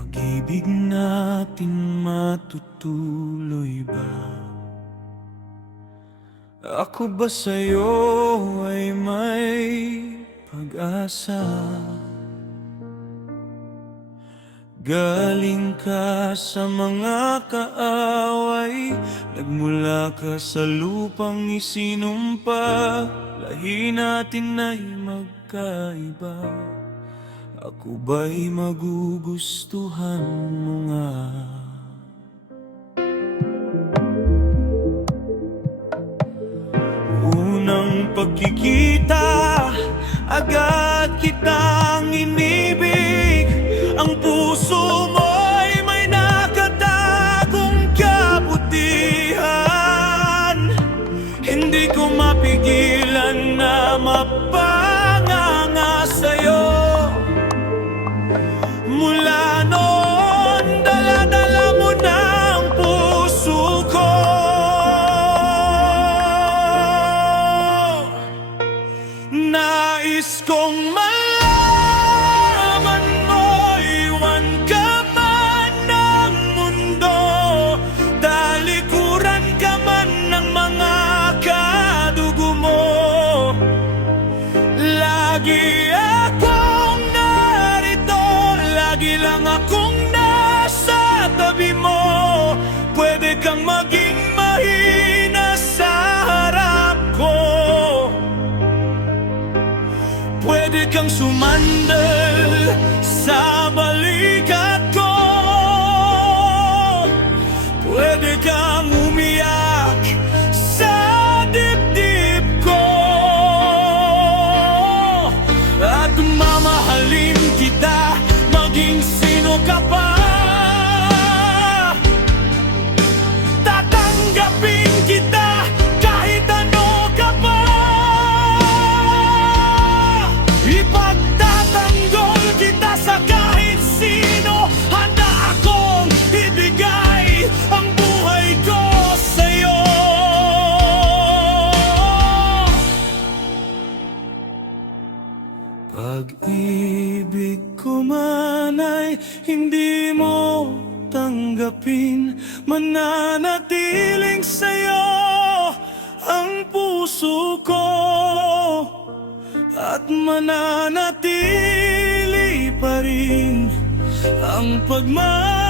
pag-ibig natin matutuloy ba? Ako ba sa'yo ay may pag-asa? Galing ka sa mga kaaway, nagmula ka sa lupang isinumpa. Lahi natin ay magkaiba, ako ba'y magugustuhan mo nga? Unang pagkikita, agad kitang inibig. Ang puso mo'y may nakatagong kabutihan. Hindi ko mapigilan na mapanganga sa'yo. Mula noon, dala-dala mo na ang puso ko. Nais kong malaman mo, iwan ka man ng mundo, talikuran ka man ng mga kadugo mo. Lagi akong narito, lagi lang akong nasa tabi mo. Pwede kang maging mahina sa harap ko, pwede kang sumandal sa balikat ko, pwede kang umiyak sa dibdib ko, at mamahalin kita maging sino ka pa. Tatanggapin kita kahit ano ka pa. Ipagtatanggol kita sa kahit sino. Handa akong ibigay ang buhay ko sa'yo. Pag-ibig ko man ay hindi mo tanggapin, mananatiling sa'yo ang puso ko, at mananatili pa rin ang pagmamahal